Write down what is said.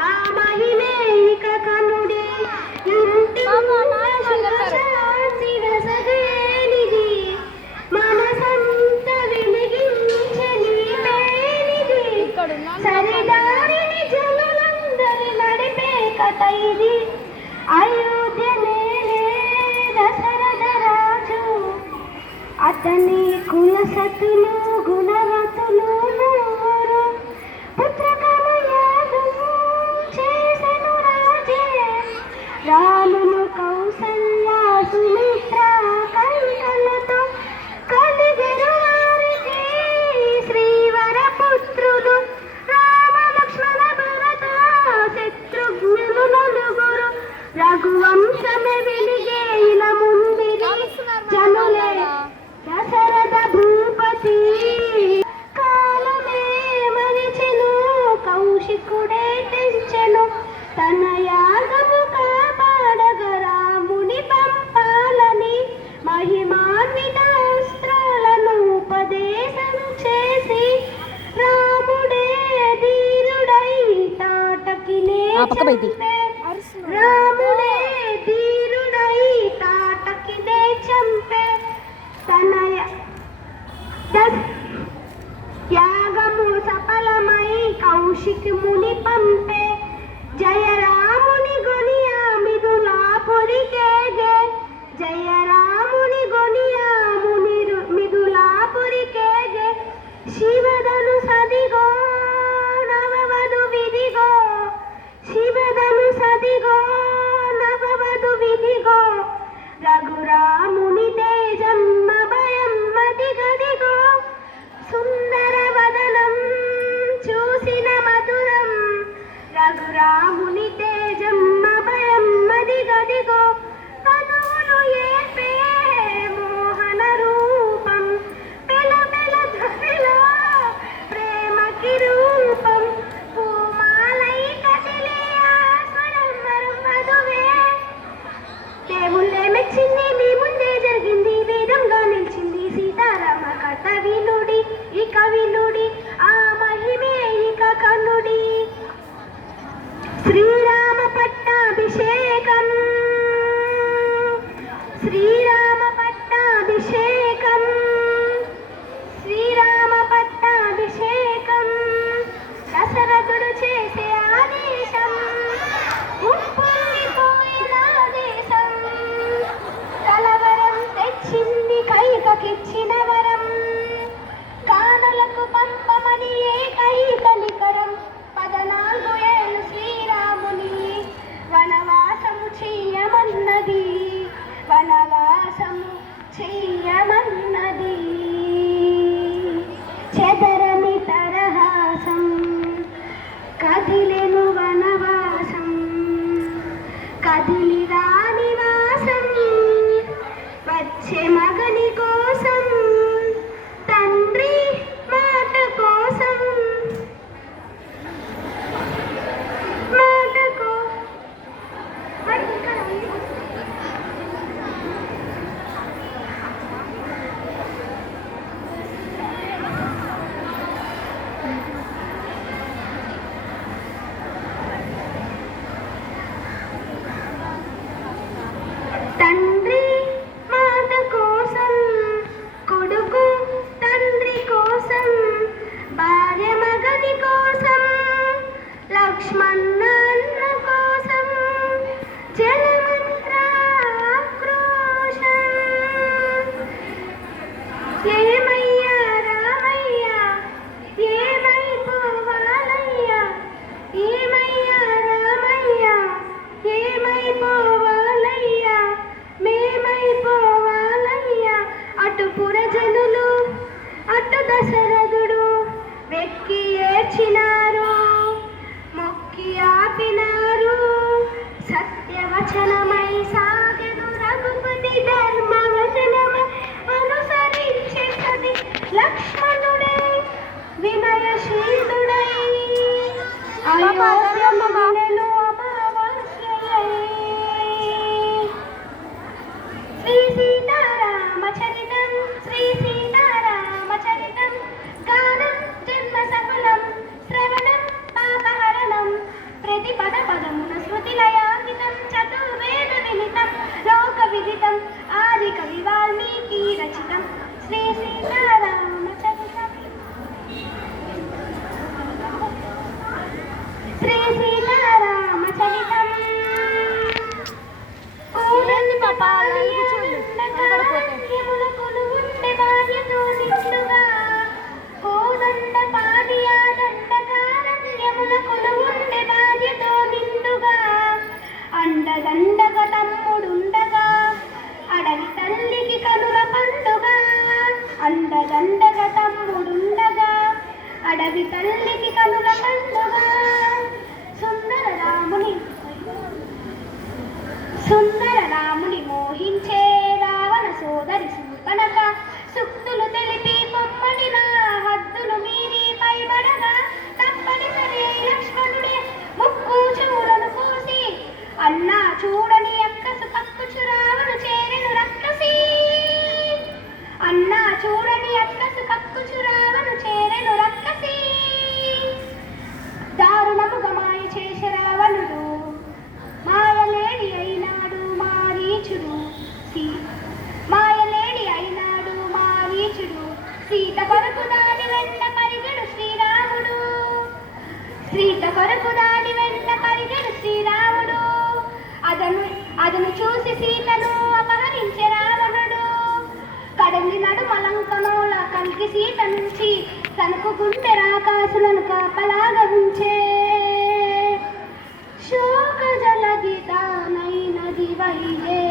ఆ మహిమే ఇక కనుడి ఇంటి శివసగేనిది మనసంత వెలిగించని మేనిది సరిదారిని జనులందరి నడిపే కథ ఇది అయోధ్య నేలే దశరథ రాజు అతని కులసతులు గుణరతులు నూరు పుత్రకమయాగం చేసెను రాజే రామును కౌసల్య సుమిత్ర కైకలతో కలిగెను వారికి శ్రీవర పుత్రులు రామ లక్ష్మణ భరత శత్రుఘ్నులు నలుగురు రఘువంశమే వెలిగే ఇలా ముందిరి జనులే దశరథ భూపతి కాలమే మరిచెను కౌశికుడే తెంచెను తన యాగము కాపాడగ రాముని పంపాలని మహిమాన్వితాస్త్రాలను ఉపదేశం చేసి రాముడే ధీరుడై తాటకినే చంపే రాముడే ధీరుడై తాటకినే చంపే తన యాగము సఫలమై కౌశికముని పంపే జయ రాముని గొనియా మిథులాపురికేగే జయ రాముని గొనియా మిథులాపురికేగే శివధను సదిగో నవవధు విధిగో శివధను సదిగో నవవధు విధిగో రఘురాముని తేజమ్మ భయం మదిగదిగో సుందర వదనం చూసిన మధురం రఘురాముని తేజమ్మ భయం మదిగదిగో తనువులు ఏపే మోహన రూపం పెల పెల ధరలో ప్రేమకి రూపం పూమాలై కదిలే ఆస్వరం మధువే దేవుళ్ళే మెచ్చింది మీ ముందే జరిగింది వేదంగా నిలిచింది సీతారామ కథ వినుడి ఇక వినుడి ఆ మహిమే ఇక కనుడి శ్రీరామ పట్టాభిషేకం శ్రీరామ పట్టాభిషేకం శ్రీరామ పట్టాభిషేకం దశరథుడు చేసే ఆదేశం ఉప్పొంగిపోయిన దేశం కలవరం తెచ్చింది కైకకిచ్చిన వరం కానలకు పంపమని ఏకైకలికరం 14 ఏళ్ళు శ్రీరాముని వనవాసము చెయ్యమన్నది వనవాసము చెయ్యమన్నది చెదరని తరహాసం కదిలెను వనవాసం కదిలి రాని వాసం వచ్చే మగని కోసం తండ్రి మాట కోసం మాటకు తండ్రి మాట కోసం కొడుకు తండ్రి కోసం భార్య మగని కోసం లక్ష్మణ అన్న కోసం జనమంత్రాక్రోశం ఏమయ్యా రామయ్య ఏమైపోవాలయ్యా ఏమయ్యా రామయ్య ఏమైపోవాలయ్యా మేమైపోవాలయ్యా అటు పురజనులు అటు దశరథుడు వెక్కి ఏడ్చినారు మొక్కి ఆపినారు సత్యవచనమై సాగెను రఘుపతి ధర్మవచనమై అనుసరించేది లక్ష్మణుడే వినయశీలుడై అయోధ్యమునెను అమావాస్యయై శ్రీ సీతారామచరితం శ్రీ సీతారామచరితం గానం జన్మ సఫలం శ్రవణం పాపహరణం ప్రతి పాదియాదండకారణ్యములకులు ఉండే భార్యతో నిండుగా కోదండ పాదియాదండకారణ్యములకులు ఉండే భార్యతో నిండుగా అండదండగా తమ్ముడుండగా అడవి తల్లికి కనుల పండుగ అండదండగా తమ్ముడుండగా అడవి తల్లికి కనుల పండుగ సుందర రాముని మోహించే రావణ సోదరి శూర్పణఖ సుక్తులు తెలిపి పొమ్మడిన హద్దులు మీరి పైబడగా తప్పనిసరి లక్ష్మణుడే ముక్కు చూడను కోసి అన్నా చూడని అక్కసు పక్కుచు రావణ చేరెను రక్కసి అన్నా చూడని అక్కసు కక్కుచు రావణ చేరెను రక్కసి దారుణముగా మాయ చేసే రావణుడు మాయలేడి అయినాడు మారీచుడు మాయలేడి అయినాడు మారీచుడు సీత కొరకు దాని వెంట పరిగెడు శ్రీరాముడు సీత కొరకు దాని వెంట పరిగెడు శ్రీరాముడు అదను చూసి సీతను అపహరించే రావణుడు కడలి నడుమలంకనోల కలిగి సీత నుంచి తనకు గుండె రాకాసులను కాపలాగా ఉంచే శోక జలది తానైనది వైదే